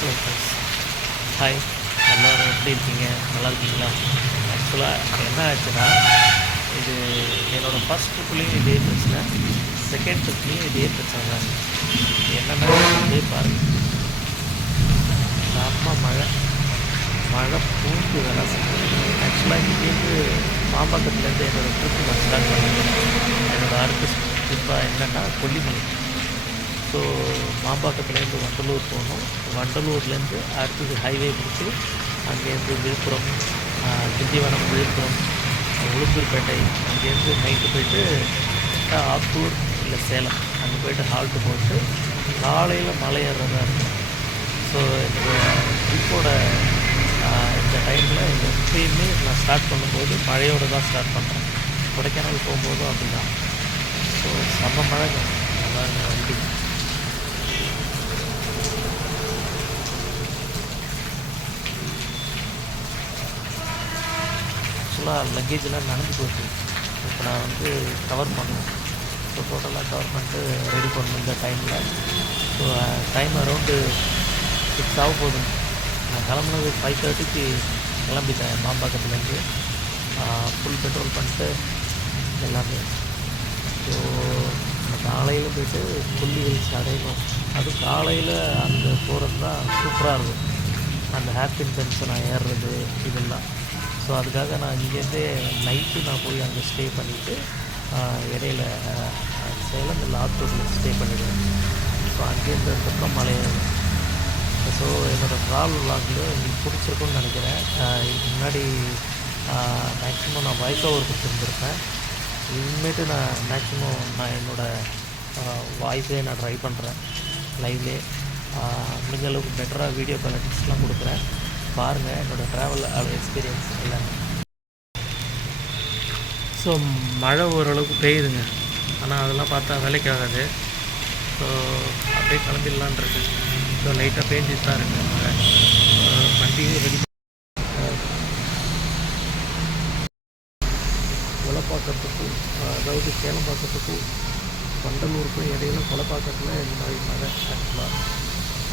Hello friends, hi. எல்லோரும் எப்படி இருக்கீங்க? நல்லா இருக்கீங்களா? ஆக்சுவலாக என்ன ஆச்சுன்னா, இது என்னோடய ஃபஸ்ட் ட்ரிப்லேயும் இதே பிரச்சனை, செகண்ட் ட்ரிப்லேயும் இதே பிரச்சனை தான். என்னென்னா இதே பாருங்கள், செம்ம மழை பூந்து வேலை செய்யும். ஆக்சுவலாக இங்கேருந்து மாம்பக்கத்துலேருந்து என்னோடய ட்ரிப்பு நான் ஸ்டார்ட் பண்ணிட்டேன். என்னோடய அடுத்த ட்ரிப்பாக என்னென்னா கொல்லிமலை. ஸோ மாம்பாக்கத்துலேருந்து வண்டலூர் போகணும். வண்டலூர்லேருந்து அடுத்தது ஹைவே பிடிச்சி அங்கேருந்து விழுப்புரம், திண்டிவனம், விழுப்புரம், உளுந்தூர்பேட்டை, அங்கேருந்து நைட்டு போய்ட்டு ஆத்தூர் இல்லை சேலம் அங்கே போய்ட்டு ஹால்ட்டு போட்டு காலையில் மலை ஏறுறதா இருக்கும். ஸோ என்னுடைய ட்ரிப்போட இந்த டைமில் எப்பயுமே நான் ஸ்டார்ட் பண்ணும்போது மழையோடு தான் ஸ்டார்ட் பண்ணுறேன். கொடைக்கானல் போகும்போதும் அப்படி தான். ஸோ செம்ம மழைங்க, நல்லா வண்டி. ஆக்சுவலாக லக்கேஜெலாம் நனைஞ்சு போச்சு. இப்போ நான் வந்து கவர் பண்ணணும். ஸோ டோட்டலாக கவர் பண்ணிட்டு ரெடி பண்ணணும் இந்த டைமில். ஸோ டைம் அரௌண்டு 6 ஆக போகுது. நான் கிளம்புனது 5:30க்கு கிளம்பிட்டேன் மாம்பாக்கத்துலேருந்து. ஃபுல் பெட்ரோல் பண்ணிட்டு எல்லாமே. ஸோ காலையில் போய்ட்டு கொல்லி ஹில்ஸ் அடையணும். அது காலையில் அங்கே போகிறது தான் சூப்பராக இருக்கும். அந்த ஹேப்பின் பென்ஸை நான் ஏறுறது இதெல்லாம். ஸோ அதுக்காக நான் இங்கேருந்தே நைட்டு நான் போய் அங்கே ஸ்டே பண்ணிவிட்டு இடையில சேலம் இல்லை ஆத்தூரில் ஸ்டே பண்ணிவிடுவேன். ஸோ அங்கேருந்து அதுக்கப்புறம் மலையேறும். ஸோ என்னோடய ட்ராவல் விளாகில் உங்களுக்கு பிடிச்சிருக்குன்னு நினைக்கிறேன். இதுக்கு முன்னாடி மேக்ஸிமம் நான் வாய்ஸ் ஓவர் கொடுத்துருந்துருப்பேன். இனிமேட்டு நான் என்னோடய வாய்ஸே நான் ட்ரை பண்ணுறேன் லைவ்லே. முடிஞ்ச அளவுக்கு பெட்டராக வீடியோ குவாலிட்டிஸ்லாம் கொடுக்குறேன். பாருங்கள் என்னோடய ட்ராவல் எக்ஸ்பீரியன்ஸ் எல்லாமே. ஸோ மழை ஓரளவுக்கு பெய்யுதுங்க, ஆனால் அதெல்லாம் பார்த்தா வேலைக்கு ஆகாது. ஸோ அப்படியே கிளம்பிடலான்றது. ஸோ லைட்டாக பேஞ்சிட்டு தான் இருக்குது மழை. வண்டியும் ரெடி கொலைப்பாக்கத்துக்கும், அதாவது சேலம்பாக்கத்துக்கும் வண்டலூருக்கும் இடையில கொலைப்பாக்கத்தில் இந்த மாதிரி மழை. ஆக்சுவலாக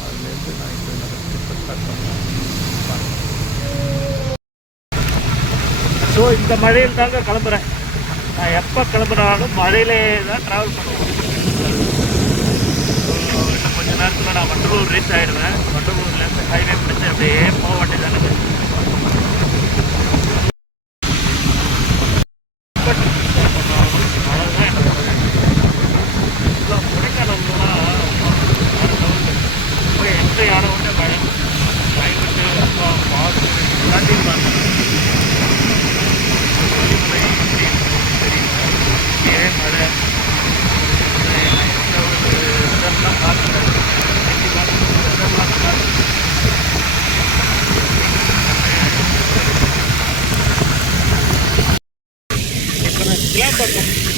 அதுலேருந்து நான் இப்போ என்னோடய ட்ரிப்பை ஸ்டார்ட் பண்ணேன். ஸோ இந்த மழையில் தாங்க கிளம்புறேன். நான் எப்போ கிளம்புனாலும் மழையிலே தான் ட்ராவல் பண்ணுவேன். இன்னும் கொஞ்சம் நேரத்தில் நான் வண்டலூர் ரீச் ஆகிடுவேன். வண்டலூர்லேருந்து ஹைவே பிடிச்சி அப்படியே போக வேண்டியதானுங்க.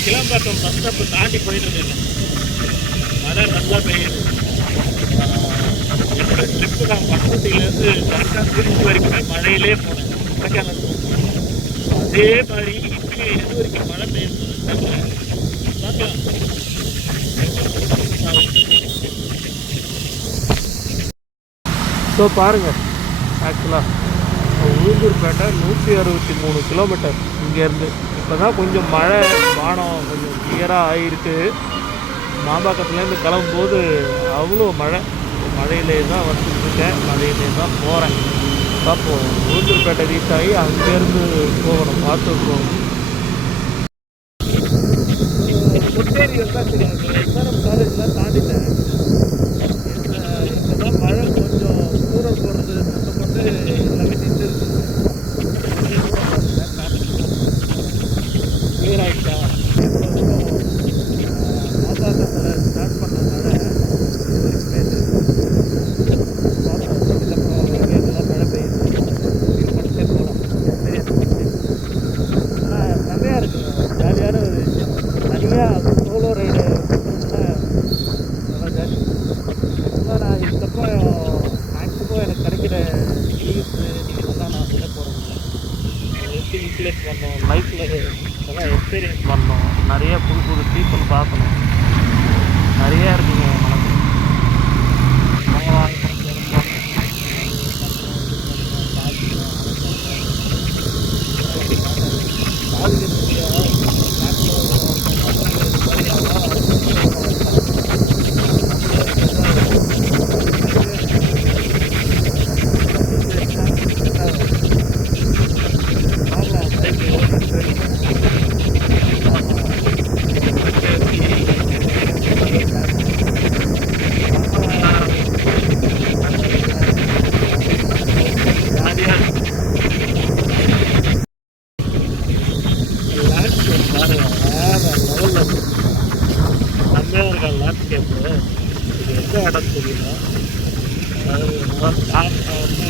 கிளம்பாக்கம் பஸ் ஸ்டாப்பு தாண்டி போயிட்டுருக்கேங்க. மழை நல்லா பெய்யுது. என்னோட ட்ரிப்பு நான் பண்ருட்டியிலேருந்து கரெக்டாக திருச்சி வரைக்குமே மழையிலே போனேன். கொடைக்கானல் அதே மாதிரி இப்போ எது வரைக்கும் மழை பெய்யுது பார்க்கலாம். ஸோ பாருங்கள், ஆக்சுவலாக உளுந்தூர்பேட்டை 163 கிலோமீட்டர் இங்கேருந்து. இப்போ தான் கொஞ்சம் மழை, வானம் கொஞ்சம் கிளியராக ஆகிருக்கு. மாம்பாக்கத்துலேருந்து கிளம்பும்போது அவ்வளோ மழையிலே தான் வந்துட்டுருக்கேன், மழையிலே தான் போகிறேன். பார்ப்போம், உளுந்தூர்பேட்டை ரீச் ஆகி அங்கேருந்து போகணும், ஆத்தூர் போகணும். முட்டேரி தான் சரி, எஸ்ஆர்எம் காலேஜ்லாம் தாண்டிட்டேன். இப்போ தான் மழை கொஞ்சம் தூரம் போகிறது போட்டு எல்லாமே நின்று கிளியர் ஆகிட்டா. மாம்பாக்கத்தில் ஸ்டார்ட் பண்ண மழை இது வரைக்குமே இதுக்கப்புறம் எங்கேருந்துலாம் மழை பெய்யுது ஃபீல் பண்ணிட்டே போகலாம். ஆனால் செம்மையாக இருக்குங்க, ஜாலியான ஒரு விஷயம். தனியாக சோலோ ரைடு நல்லா ஜாலி. ஆக்சுவலாக நான் இதுக்கப்புறம் மேக்ஸிமம் எனக்கு கிடைக்கிற லீவ்ஸ்லாம் நான் சொல்ல போகிறதில்ல. எப்படி யூட்டிலைஸ் பண்ணணும், லைஃப்பில் இதெல்லாம் எக்ஸ்பீரியன்ஸ் பண்ணணும், நிறைய புது புது பீப்புள் பார்க்கணும், நிறையா இருக்குங்க மனசு. அவர் கார் வந்து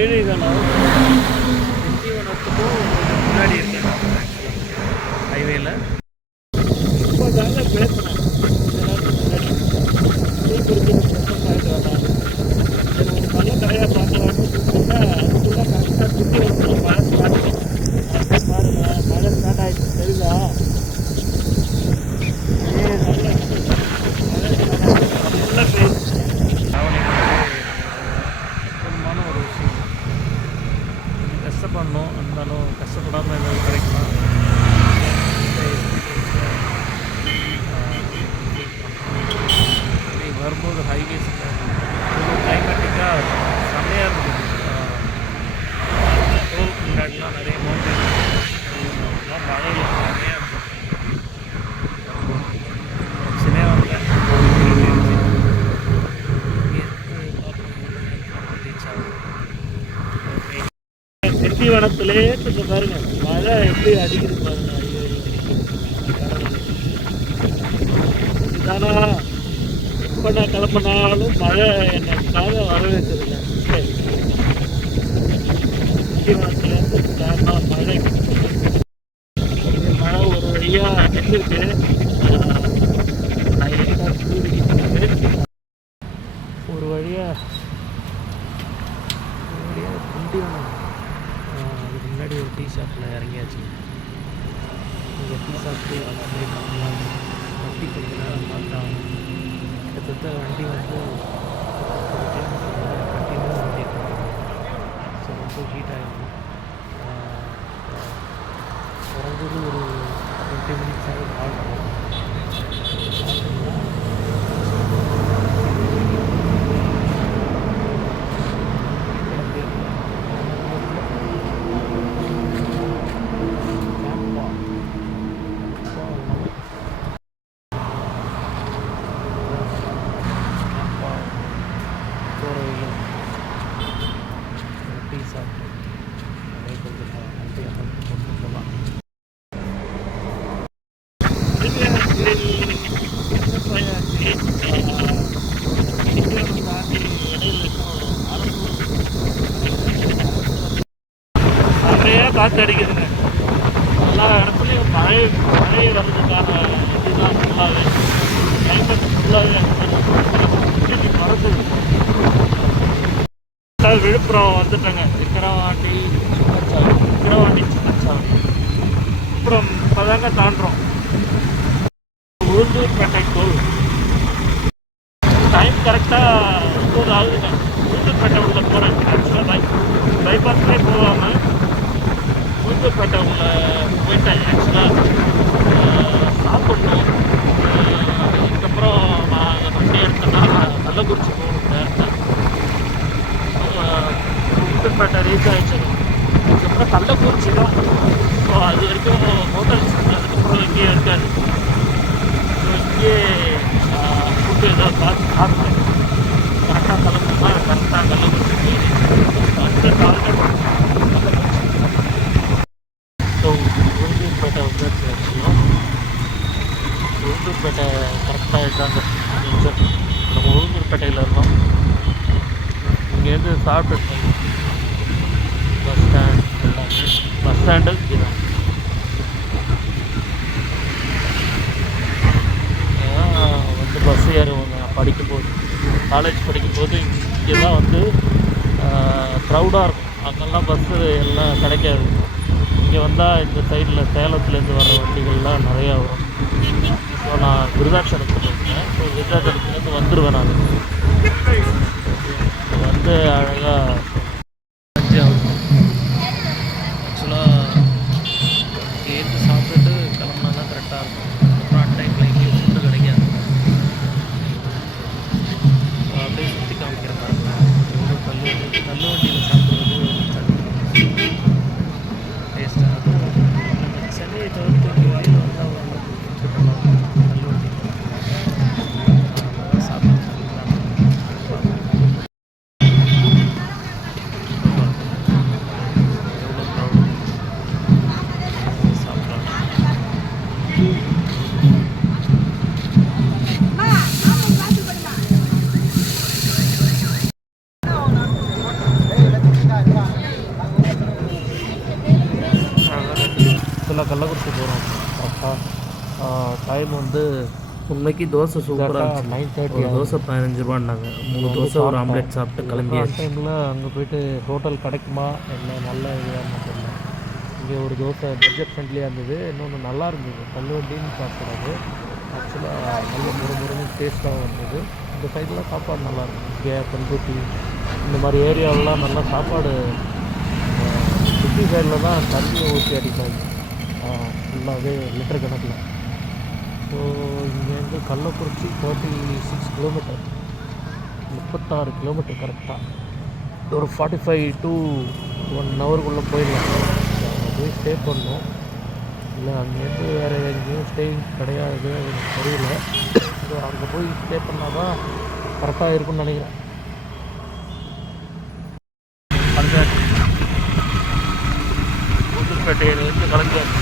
ஏழைகளாக திண்டிவனத்துக்கும் முன்னாடி இருக்கேன் ஹைவேல. இப்போ தாங்க பேசுகிறேன் ஒரு நல்ல கடையாக பார்க்கலான்னு சொன்னால் அதுக்குள்ளே கரெக்டாக திண்டிவனத்தில் மழை ஸ்டார்ட் பாருங்கள். மழை ஸ்டார்ட் ஆகிடுச்சு தெரியுதா? நல்ல பேர் ஒரு விஷயம். கஷ்டப்படணும், இருந்தாலும் கஷ்டப்படாமல் ஏதாவது கிடைக்குமா? வரும்போது ஹைவேஸில் கிளைமேட்டிக்காக செம்மையாக இருந்தது. ரோலுக்கு முன்னாடிலாம் நிறைய மவுண்டன் மழையில் செம்மையாக இருந்தது. பிரச்சனையாக வரல. திண்டிவனத்திலே கொஞ்சம் பாருங்க மழை எப்படி அடிக்குது பாருங்க. இதானா எப்போ நான் கிளம்பினாலும் மழை என்னைக்காக வரவேற்கிறதில்ல. திண்டிவனத்துலேருந்து காரணம் மழை. மழை ஒரு வழியாக நின்றுருக்கு. ஒரு வழியாக திண்டிவனம் அதுக்கு முன்னாடி ஒரு டீ ஷாப்பில் இறங்கியாச்சு. இங்கே டீ சாப்பிட்டு வண்டி கொஞ்ச நேரம் பார்த்தா கிட்டத்தட்ட வண்டி வந்து கண்டினியூ வண்டி ஸோ ரொம்ப ஹீட் ஆகிடும். குறைஞ்சது ஒரு 20 minutes ஆகுது கால் பண்ணுவோம். காற்று அடிக்குதுங்க. எல்லா இடத்துலையும் மழை வர்றதுக்கான இதுதான் ஃபுல்லாகவே கிளைமேட் ஃபுல்லாகவே மறந்துது. விழுப்புரம் வந்துட்டேங்க. விக்கிரவாண்டி சின்னச்சாவடி அப்புறம் இப்போதாங்க தாண்டுறோம் உளுந்தூர்பேட்டை டோல். டைம் கரெக்டாக 9 ஆகுதுங்க. உளுந்தூர்பேட்டை உள்ள போகிறேன். ஆக்சுவலாக பைபாஸ்லேயே போகாமல் உளுந்தூர்பேட்டை உள்ள போயிட்டேன். ஆக்சுவலாக சாப்பிட்ணும். இதுக்கப்புறம் நான் வண்டி எடுத்தேன்னா கள்ளக்குறிச்சி போகணும் டேரக்டாக. உளுந்தூர்பேட்டை ரீச் ஆகிடுச்சு. அதுக்கப்புறம் கள்ளக்குறிச்சி தான். ஸோ அது வரைக்கும் ஹோட்டல்ஸ் அதுக்கப்புறம் இங்கேயே இருக்காது. ஸோ இங்கேயே ஃபுட்டு ஏதாவது பார்த்து சாப்பிட்டேன். கரெக்டாக கிளம்புமா கரெக்டாக கள்ளக்குறிச்சி அடுத்த டார்கெட் ஸோ உளுந்தூர்பேட்டை வந்துருச்சு. ஆக்சுவலாக உளுந்தூர்பேட்டை கரெக்டாக இருக்காங்க. நம்ம உளுந்தூர்பேட்டையில் இருக்கோம். இங்கேருந்து சாப்பிட்டு பஸ் ஸ்டாண்ட் எல்லாமே பஸ் ஸ்டாண்டு இதுதான். வந்து பஸ் ஏறுவாங்க. படிக்கும்போது காலேஜ் படிக்கும்போது இங்கே தான் வந்து க்ரௌடாக இருக்கும். அங்கெல்லாம் பஸ்ஸு எல்லாம் கிடைக்காது. இங்கே வந்தால் இந்த சைடில் சேலத்துலேருந்து வர வண்டிகள்லாம் நிறையா வரும். ஸோ நான் விருதாச்சலத்தில் இருக்கேன். ஸோ விருதாச்சலத்துலேருந்து வந்துடுவேன். நான் வந்து அழகாக தஞ்சாவூர் ஆக்சுவலாக ஏற்று சாப்பிட்டுட்டு கிளம்புனா தான் கரெக்டாக இருக்கும். அப்புறம் அட் டைமில் எங்கேயும் ஃபுட்டு கிடைக்காது. ஸோ அப்படியே சுற்றி காமிக்கிற பாருங்க. கல்லு வண்டியில் சாப்பிட்றது டேஸ்ட்டாக இருக்கும். சென்னையை தவிர்த்து இங்கே வெளியில் வந்தால் ஓரளவுக்கு சுற்றலாம். கல்லு வண்டியில் சாப்பிட்டு ஆக்சுவலாக கள்ளக்குறிச்சி போகிறோம் கரெக்டாக. டைம் வந்து உண்மைக்கு தோசை சூப்பராக கரெக்டாக 9:30. ஒரு தோசை 15 ரூபான்னாங்க. 3 தோசை ஒரு ஆம்லெட் சாப்பிட்டு அந்த கிளம்பியாச்சு. டைமில் அங்கே போய்ட்டு ஹோட்டல் கிடைக்குமா இல்லை நல்ல இதாக தெரியல. இங்கே ஒரு தோசை பட்ஜெட் ஃப்ரெண்ட்லியாக இருந்தது, இன்னொன்று நல்லா இருந்தது. கல்லுவண்டின்னு சாப்பிட்றது ஆக்சுவலாக நல்ல முறுமுறுன்னு டேஸ்ட்டாகவும் இருந்தது. இந்த சைடில் சாப்பாடு நல்லாயிருக்கும். இங்கே பண்ருட்டி இந்த மாதிரி ஏரியாவெலாம் நல்லா சாப்பாடு. சிட்டி சைடில் தான் தண்ணியை ஊற்றி அடிப்பாங்க ஃபுல்லாகவே லிட்டர் கணக்கில். ஸோ இங்கேருந்து கள்ளக்குறிச்சி 36 கிலோமீட்டர், 36 கிலோமீட்டர் கரெக்டாக. ஒரு 45 to 1 ஹவருக்குள்ளே போயிடலாம். அங்கே போய் ஸ்டே பண்ணோம். இல்லை அங்கேருந்து வேறு எங்கேயும் ஸ்டே கிடையாது, எனக்கு தெரியல. ஸோ அங்கே போய் ஸ்டே பண்ணால் தான் கரெக்டாக இருக்கும்னு நினைக்கிறேன். புதுப்பேட்டையிலேருந்து கிளம்பியாச்சு.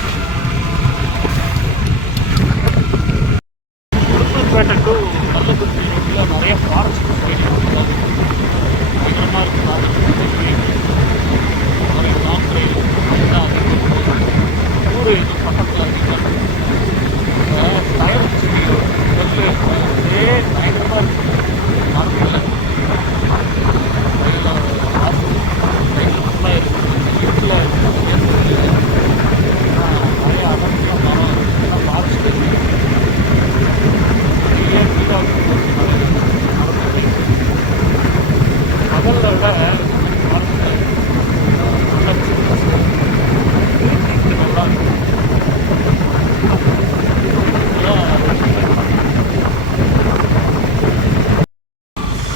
புதுப்பேட்டை டு கள்ளக்குறிச்சி ரோட்டில் நிறைய ஃபாரஸ்ட் பயங்கரமாக இருக்குது. நிறைய லாங் ட்ரைவ் ஊர் இது பக்கத்தில் அதிகமாக டயர் பயங்கரமாக இருக்குது. மார்க்கெட்டில் லைட்டில் ஃபுல்லாக இருக்குது. வீட்டில் நிறைய அடர்த்தியாக மரம் எல்லாம் ஃபாரஸ்ட் பகலில் விட நல்லா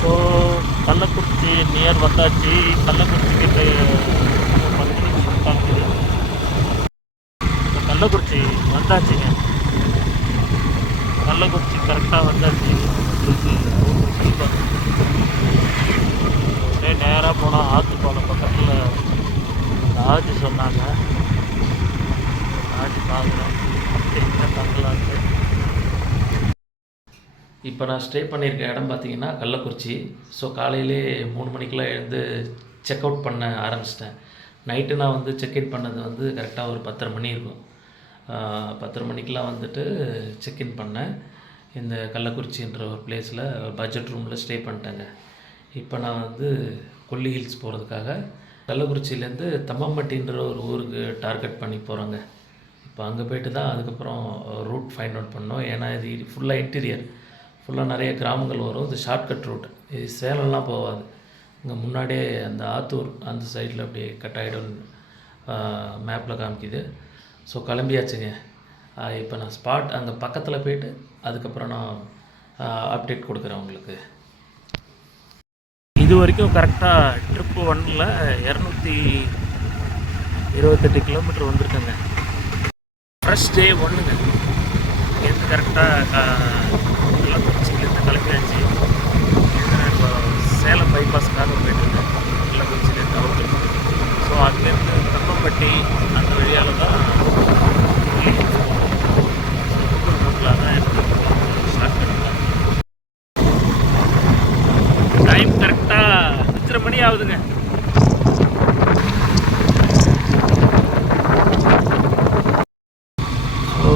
ஸோ கள்ளக்குறிச்சி நியர் வந்தாச்சு. கள்ளக்குறிச்சி கிட்ட கள்ளக்குறிச்சி வந்தாச்சுங்க. கள்ளக்குறிச்சி கரெக்டாக வந்தாச்சு. அப்படியே நேராக போனால் ஆற்றுப்பாலம் பக்கத்தில் லாட்ஜ் சொன்னாங்க. லாட்ஜ் பார்க்குறோம் எங்கே தங்கலான்ட்டு. இப்போ நான் ஸ்டே பண்ணியிருக்க இடம் பார்த்தீங்கன்னா கள்ளக்குறிச்சி. ஸோ காலையிலே 3 மணிக்கெலாம் எழுந்து செக் அவுட் பண்ண ஆரம்பிச்சிட்டேன். நைட்டு நான் வந்து செக்இன் பண்ணது வந்து கரெக்டாக ஒரு 10:30 மணி இருக்கும். 10:30 மணிக்கெலாம் வந்துட்டு செக்இன் பண்ணேன். இந்த கள்ளக்குறிச்சின்ற ஒரு பிளேஸில் பட்ஜெட் ரூமில் ஸ்டே பண்ணிட்டேங்க. இப்போ நான் வந்து கொல்லி ஹில்ஸ் போகிறதுக்காக கள்ளக்குறிச்சியிலேருந்து தம்மம்பட்டின்ற ஒரு ஊருக்கு டார்கெட் பண்ணி போகிறோங்க. இப்போ அங்கே போய்ட்டு தான் அதுக்கப்புறம் ரூட் ஃபைண்ட் அவுட் பண்ணோம். ஏன்னா இது ஃபுல்லாக இன்டீரியர், ஃபுல்லாக நிறைய கிராமங்கள் வரும். இது ஷார்ட்கட் ரூட். இது சேலம்லாம் போகாது. இங்கே முன்னாடியே அந்த ஆத்தூர் அந்த சைடில் அப்படியே கட் ஆகிடும் மேப்பில் காமிக்குது. ஸோ கிளம்பியாச்சுங்க. இப்போ நான் ஸ்பாட் அங்கே பக்கத்தில் போய்ட்டு அதுக்கப்புறம் நான் அப்டேட் கொடுக்குறேன் உங்களுக்கு. இது வரைக்கும் கரெக்டாக ட்ரிப்பு 1ல் 228 கிலோமீட்டர் வந்திருக்கேங்க. First day 1ங்க. இங்கேருந்து கரெக்டாக கள்ளக்குறிச்சியிலேருந்து கிளம்பியாச்சு. நான் இப்போ சேலம் பைபாஸ்க்காக போய்ட்டுருக்கேன் கள்ளக்குறிச்சியிலேருந்து அவுட்டு. ஸோ அங்கேருந்து தம்மம்பட்டி அந்த வழியால் தான் டைம் கரெக்டாக 5:30 மணி ஆகுதுங்க. ஸோ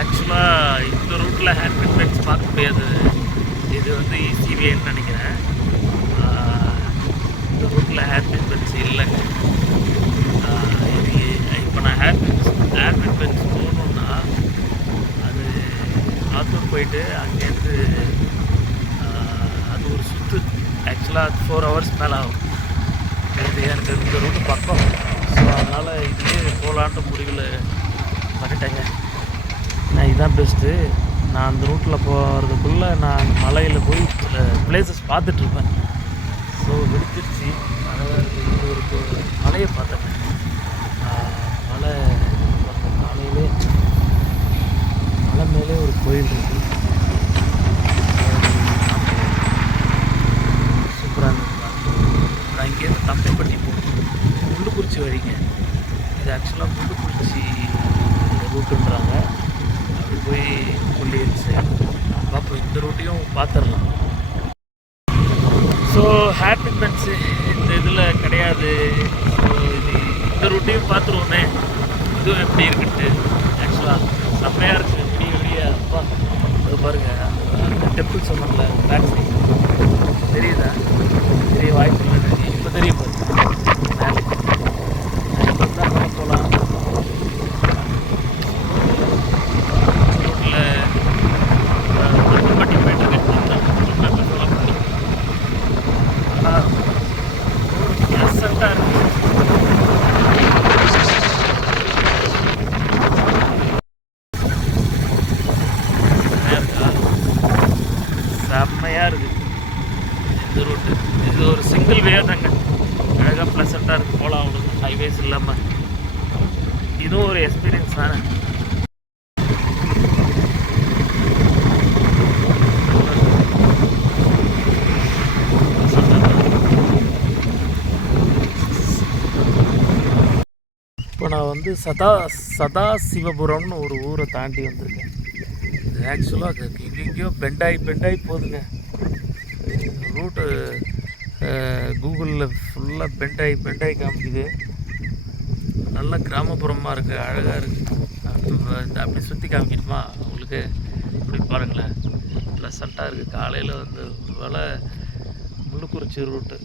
ஆக்சுவலாக இந்த ரூட்டில் ஹேர்பின் பென்ஸ் பார்க்க முடியாது. இது வந்து இசிவின்னு நினைக்கிறேன். இந்த ரூட்டில் ஹேர்பின் பென்ஸ் இல்லைங்க. இது இப்போ நான் ஹேர்பின் பென்ஸ் போகணுன்னா அது ஆத்தூர் போயிட்டு அங்கேருந்து அது ஒரு சுற்று. ஆக்சுவலாக அது 4 hours மேலே ஆகும். இது எனக்கு இந்த ரூட்டு பக்கம். ஸோ அதனால் இதுலேயே போகலான்ட்டு முடிவில் பண்ணிட்டேங்க. நான் இதுதான் பெஸ்ட்டு. நான் அந்த ரூட்டில் போகிறதுக்குள்ளே நான் மலையில் போய் பிளேசஸ் பார்த்துட்ருப்பேன். ஸோ வெடிச்சிருச்சு. அதாவது இது ஒரு மலையை பார்த்தேன். மலை காலையிலே மலை மேலே ஒரு கோயில் இருக்குது. சூப்பராக இருந்தது. நான் இங்கேருந்து தம்பைப்பட்டி போகணும். முள்ளுக்குறிச்சி வழிங்க. இது ஆக்சுவலாக முள்ளுக்குறிச்சி ரூட்டுன்றாங்க. அப்படி போய் கொல்லி ஹில்ஸு அப்போ இந்த ரூட்டையும் பார்த்துடலாம். ஸோ ஹேர்பின் பென்ஸு இந்த இதில் கிடையாது. ஸோ இது இந்த ரூட்டையும் பார்த்துருவோமே. இதுவும் எப்படி இருக்குன்ட்டு ஆக்சுவலாக செம்மையாக இருக்குது. விடிய விடிய அப்பா இது பாருங்கள், அந்த டெம்பிள் சொன்னோம்ல பேக் சைடு தெரியுதா? தெரிய வாய்ப்பு இல்லை. இப்போ தெரியும் பாருங்க மேலே தான் மேலே போகலாம். ரோட்டில் பட்டி போயிட்டுருக்கேன். சொல்லலாம் பண்ணி ஆனால் ப்ளசண்ட்டாக இருக்குது. செம்மையாக இருக்குது இந்த ரூட்டு. இது ஒரு சிங்கிள் வே தாங்க, அழகாக ப்ளசண்ட்டாக இருக்குது. போகலாம் அவ்வளோ ஹைவேஸ் இல்லாமல். இதுவும் ஒரு எக்ஸ்பீரியன்ஸ் தானே. இப்போ நான் வந்து சதாசிவபுரம்னு ஒரு ஊரை தாண்டி வந்திருக்கேன். இது ஆக்சுவலாக எங்கெங்கேயோ பெண்டாகி போகுதுங்க ரூட்டு. கூகுளில் ஃபுல்லாக பெண்டாகி காமிக்குது. நல்ல கிராமப்புறமாக இருக்குது, அழகாக இருக்குது. அப்படி சுற்றி காமிக்கணுமா உங்களுக்கு? அப்படி பாருங்களேன், ப்ளசண்ட்டாக இருக்குது. காலையில் வந்து வேலை முள்ளுக்குறிச்சி ரூட்டு.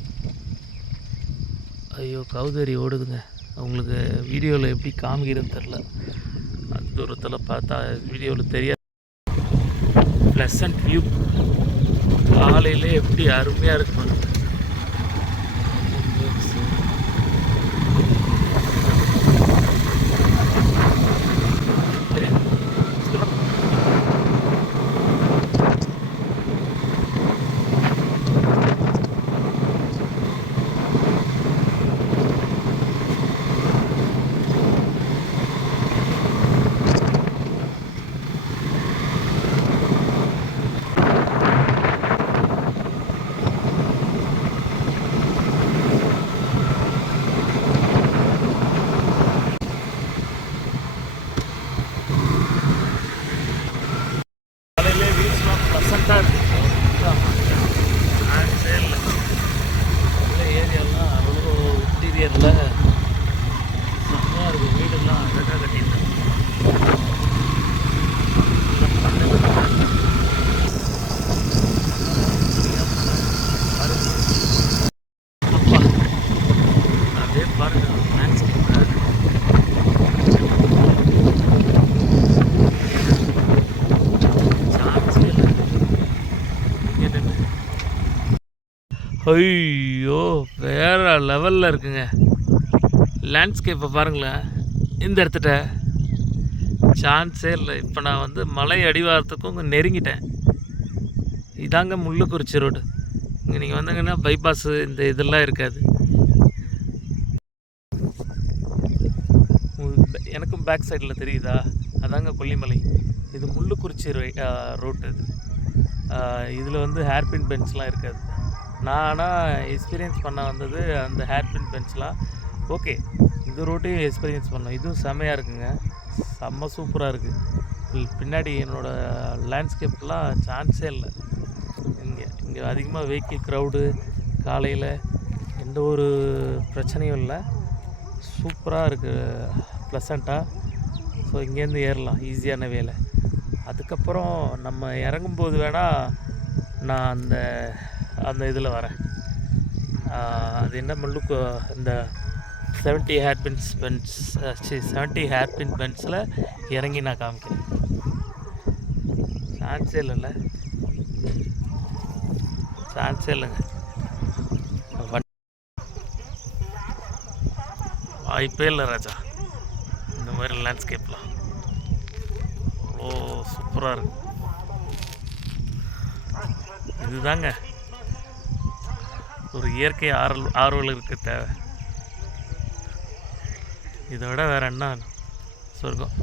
ஐயோ கௌதரி ஓடுதுங்க. உங்களுக்கு வீடியோவில் எப்படி காமிக்கிறதுன்னு தெரில, அந்த தூரத்தில் பார்த்தா வீடியோவில் தெரியாது. ப்ளசண்ட் வியூ காலையில் எப்படி அருமையாக இருக்கு பாருங்க. ஏரியாலாம் அவ்வளோ இன்டீரியரில் செம்மையாக இருக்குது. வீடெல்லாம் அழகாக கட்டியிருந்தாங்க. அப்பா அதே பாருங்க ஐயோ வேறு லெவலில் இருக்குங்க லேண்ட்ஸ்கேப்பை பாருங்களேன். இந்த இடத்துட்ட சான்ஸே இல்லை. இப்போ நான் வந்து மலை அடிவாரத்துக்கும் நெருங்கிட்டேன். இதாங்க முள்ளுக்குறிச்சி ரோடு. இங்கே நீங்கள் வந்தீங்கன்னா பைபாஸு இந்த இதெல்லாம் இருக்காது. எனக்கும் பேக் சைடில் தெரியுதா? அதாங்க கொல்லிமலை. இது முள்ளுக்குறிச்சி ரோட்டு. இது இதில் வந்து ஹேர்பின் பென்ச்லாம் இருக்காது. நான் ஆனால் எக்ஸ்பீரியன்ஸ் பண்ண வந்தது அந்த ஹேர்பின் பென்ச்லாம். ஓகே, இந்த ரோட்டையும் எக்ஸ்பீரியன்ஸ் பண்ணோம். இதுவும் செம்மையாக இருக்குங்க, செம்ம சூப்பராக இருக்குது. பின்னாடி என்னோடய லேண்ட்ஸ்கேப்லாம் சான்ஸே இல்லை. இங்கே அதிகமாக வெஹிக்கிள் க்ரௌடு, காலையில் எந்த ஒரு பிரச்சனையும் இல்லை. சூப்பராக இருக்குது, ப்ளசண்ட்டாக. ஸோ இங்கேருந்து ஏறலாம், ஈஸியான வேலை. அதுக்கப்புறம் நம்ம இறங்கும்போது வேணால் நான் அந்த இதில் வரேன். அது என்ன முள்ளுக்கு இந்த 70 ஹேர்பின் பென்ஸில் இறங்கி நான் காமிக்கிறேன். சான்ஸே இல்லைல்ல, சான்ஸே இல்லைங்க, வாய்ப்பே இல்லை ராஜா. இந்த மாதிரி லேண்ட்ஸ்கேப்லாம் அவ்வளோ சூப்பராக இருக்குது. இதுதாங்க ஒரு இயற்கை ஆர்வலருக்கு தேவை. இதை விட வேறு என்ன சொர்க்கம்.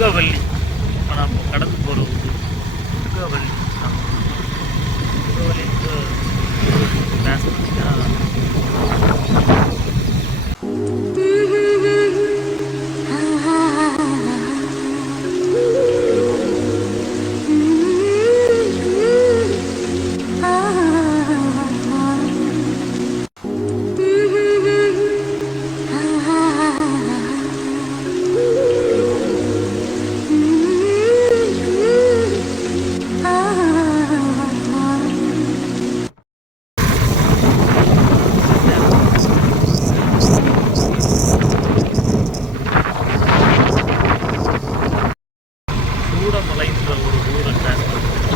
துர்காவல்லி. இப்போ நம்ம கடந்து போகிற ஊர் துர்காவல்லி. துர்காவல்லி கிராஸ் பண்ணிங்கன்னா சூடமலைன்ற ஒரு ஊரை கிராஸ் பண்ணிட்டு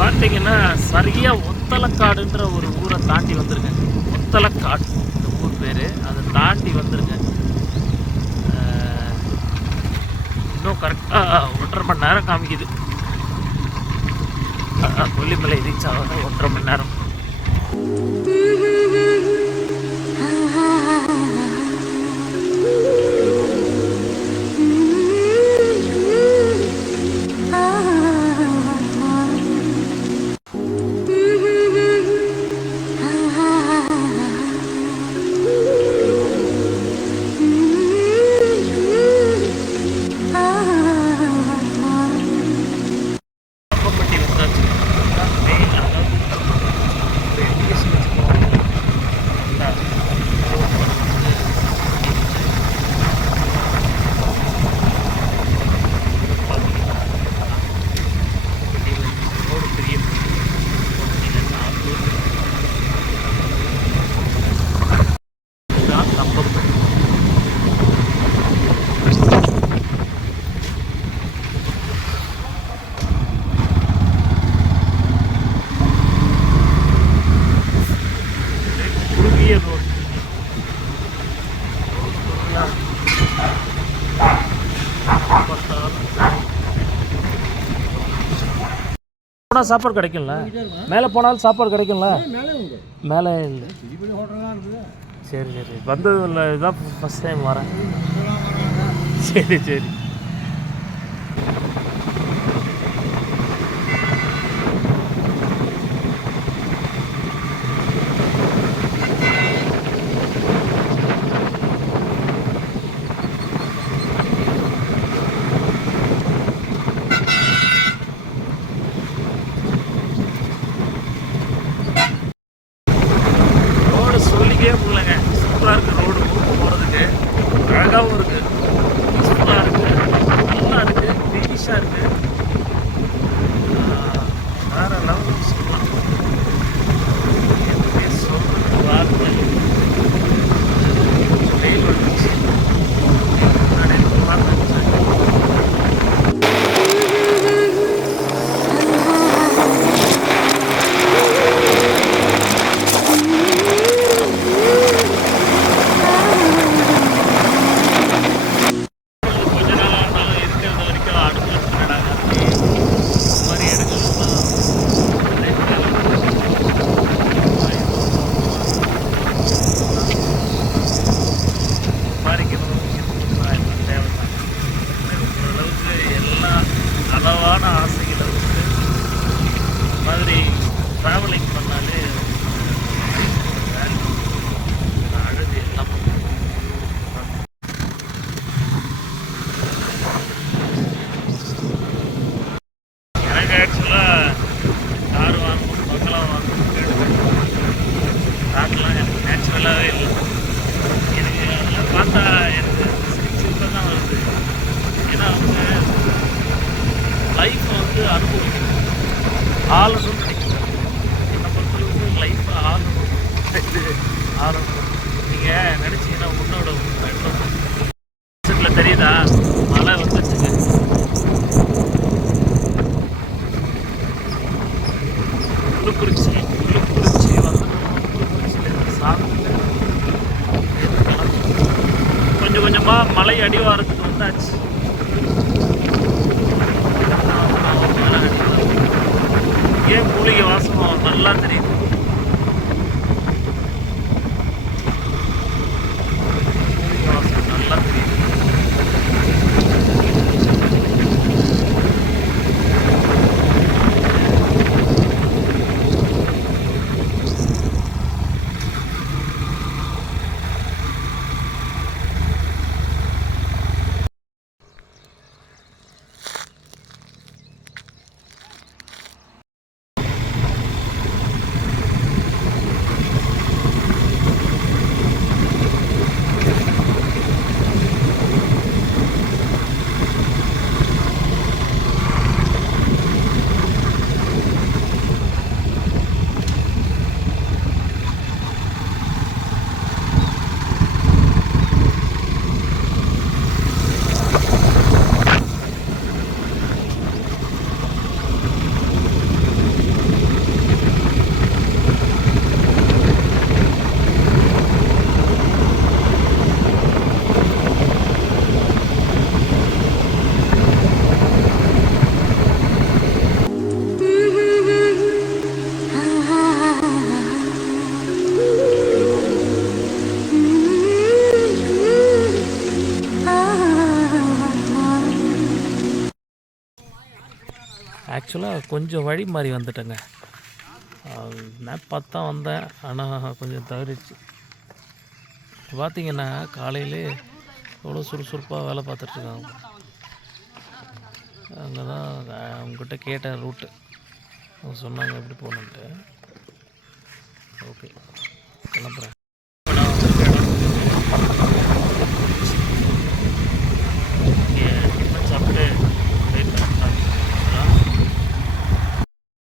பார்த்தீங்கன்னா சரியாக ஒத்தலக்காடுன்ற ஒரு ஊரை தாண்டி வந்திருக்கேன். ஒத்தலக்காடு இந்த ஊர் பேர். அதை தாண்டி வந்திருக்கேன். இன்னும் கரெக்டாக 1.5 மணி நேரம் காமிக்குது. கொல்லிமலை ரீச் ஆக 1.5 மணி நேரம். போனால் சாப்பாடு கிடைக்கும்ல? மேலே போனாலும் சாப்பாடு கிடைக்கும்ல? மேலே இல்லை. சரி சரி, வந்தது இல்லை, இதுதான் ஃபஸ்ட் டைம் வரேன். சரி சரி. முடியலங்க. சூப்பராக இருக்குது ரோடு போகிறதுக்கு. அழகாகவும் இருக்குது, சூப்பராக இருக்குது, நல்லா இருக்குது, ஃபினிஷாக இருக்குது. வேறு லெவல் சொல்லலாம். எதுவுமே சொல்கிறதுக்கு வார்த்தை. வெயில் வந்துச்சு, முன்னாடியே பார்த்து ஆசைகளை வந்து மாதிரி ட்ராவலிங் பண்ணாலே அழகு எல்லாம். எனக்கு ஆக்சுவலாக கார் வாங்கணும், பங்களா வாங்கணும், கார்லாம் எனக்கு நேச்சுரலாகவே இல்லை. எனக்கு அதில் பார்த்தா எனக்கு சிரிப்பு தான் வருது. ஏன்னா வந்து லைஃப் வந்து அனுபவிக்கணும், ஆளணும்னு நினைக்கிறேன். என்னை பொறுத்தளவுக்கு லைஃப்பை ஆளணும். நீங்கள் நினச்சிங்கன்னா உன்னோட செட்டில் தெரியுதா மழை வந்துச்சுங்க. குளிக்குறிச்சி வந்து குளிக்குறிச்சியிலேருந்து சாப்பிட்டு கொஞ்சம் கொஞ்சமாக மலை அடிவாரத்துக்கு வந்தாச்சு. ஆக்சுவலாக கொஞ்சம் வழி மாறி வந்துட்டேங்க. மேப் பார்த்து தான் வந்தேன், ஆனால் கொஞ்சம் தவறிடுச்சு. பார்த்தீங்கன்னா காலையிலே எவ்வளோ சுறுசுறுப்பாக வேலை பார்த்துட்ருக்காங்க. அங்கே தான் அவங்ககிட்ட கேட்டேன் ரூட்டு, அவங்க சொன்னாங்க எப்படி போகணுன்ட்டு. ஓகே, கிளம்புறேன். இங்கே டிஃபன் சாப்பிட்டு வெயிட் பண்ணலாம்.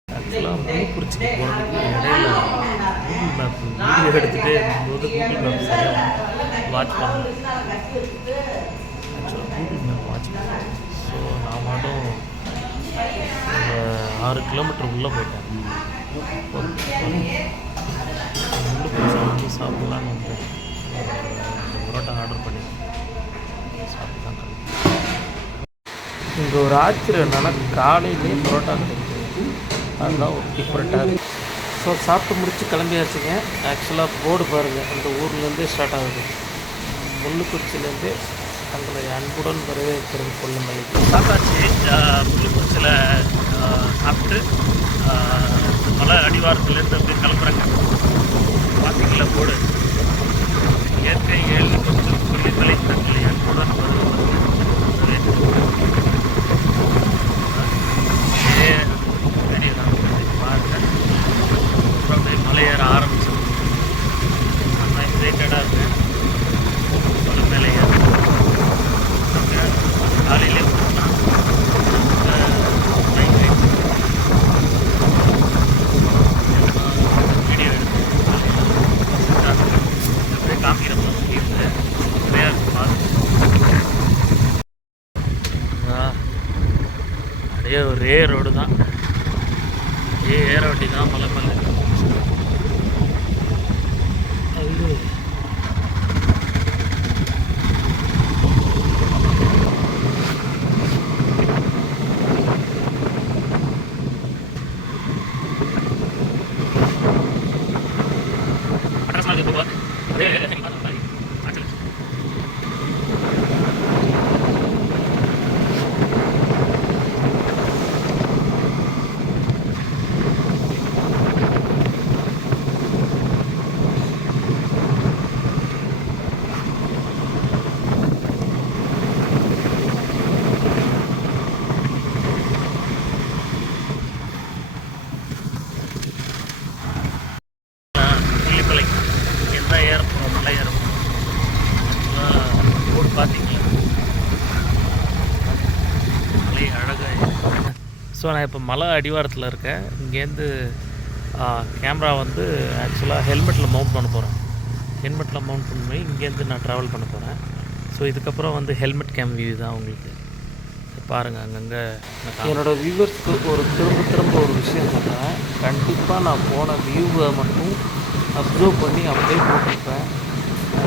ஆக்சுவலாக மணிக்குறிச்சிக்கு போகிறதுக்கு இடையில கூகுள் மேப் வீடியோ எடுத்துகிட்டே இருக்கும்போது கூகுள் மேப் சரியாக வாட்ச் பண்ணணும். ஆக்சுவலாக கூகுள் மேப் வாட்ச் பண்ணேன். ஸோ நான் மட்டும் 6 கிலோமீட்டர் உள்ளே போயிட்டேன். உள்ளே போய் சாப்பிட்லான்னு வந்து பரோட்டா ஆர்டர் பண்ணி சாப்பிட்டு தான் கிளம்பி. இங்கே ஒரு ஆச்சரியம் என்னென்னா காலையிலே பரோட்டா கிடைக்குது, அதுதான் ஒரு டிஃப்ரெண்ட்டாக இருக்குது. ஸோ சாப்பிட்டு முடிச்சு கிளம்பியாச்சுங்க. ஆக்சுவலாக போர்டு பாருங்கள், அந்த ஊர்லேருந்தே ஸ்டார்ட் ஆகுது. முள்ளுக்குறிச்சிலேருந்தே தங்களை அன்புடன் வரவேற்கிறது கொல்லுமலை. சாப்பிட்டாச்சு. முள்ளுக்குறிச்சியில் சாப்பிட்டு மலை அடிவாரத்துலேருந்து அப்படி கிளம்புறேங்க. பார்த்தீங்களா போர்டு, இயற்கை கொஞ்சம் கொல்லிமலை தங்களை அன்புடன் பாருங்கள். அப்படியே மலையேற ஆரம்பிச்சோம். நான் எக்ஸைட்டடாக இருக்கேன். கொல்லிமலை காலையிலே போனால் வீடியோ எடுத்து அப்படியே காமிக்கிறப்ப நிறையா அப்படியே ஒரே ரோடு தான், ஏற வண்டி தான் மலை மலை. ஐயோ, கொல்லிமலை என்ன ஏறப்போம், மலை ஏறப்போம். ரோடு பார்த்தீங்களா, மலை அழகாக. ஸோ நான் இப்போ மலை அடிவாரத்தில் இருக்கேன். இங்கேருந்து கேமரா வந்து ஆக்சுவலாக ஹெல்மெட்டில் மவுண்ட் பண்ண போகிறேன். ஹெல்மெட்டில் மவுண்ட் பண்ணி இங்கேருந்து நான் ட்ராவல் பண்ண போகிறேன். ஸோ இதுக்கப்புறம் வந்து ஹெல்மெட் கேம் வியூ தான் உங்களுக்கு பாருங்கள். அங்கங்கே என்னோடய வியூவர்ஸ்க்கு ஒரு திரும்ப ஒரு விஷயம் சொல்கிறேன். கண்டிப்பாக நான் போன வியூவை மட்டும் அப்சர்வ் பண்ணி அப்படியே போட்டிருப்பேன்.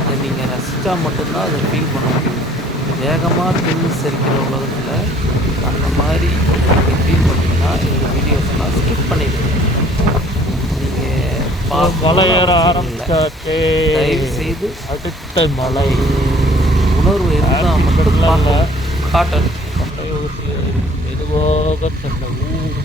அதை நீங்கள் ரசித்தா மட்டும்தான் அதை ஃபீல் பண்ண முடியும். வேகமாக தின்னு சரிக்கிற உலகத்தில் அந்த மாதிரி நீங்கள் ஃபீல் பண்ணிங்கன்னா எங்கள் வீடியோஸ்லாம் ஸ்கிப் பண்ணிடுங்க. நீங்கள் மலை ஏற ஆரம்பிச்சாச்சே, தயவு செய்து அடுத்த மலை உணர்வு இருந்தால் மட்டும் காட்டன் மெதுவாக சென்ற ஊர்.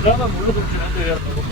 இதான முள்ளுக்குறிச்சிலேருந்து ஏறணும்.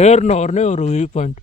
ஏறின உடனே ஒரு வியூ பாயிண்ட்.